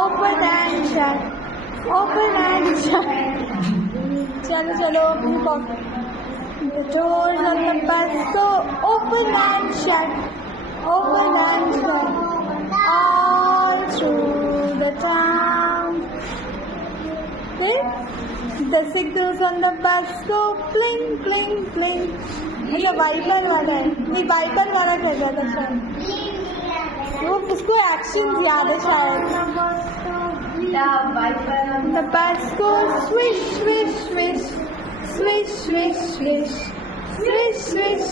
open and shut, open and shut. Chalo, chalo, open pocket. The doors on the bus go open and shut, open and shut, all through the town. Okay? The signals on the bus go bling, bling, bling. अच्छा wiper वाला है, नहीं wiper वाला कर रहा था शायद, वो उसको एक्शन याद है शायद. The bus goes swish, swish, swish, swish, swish, swish, swish, swish.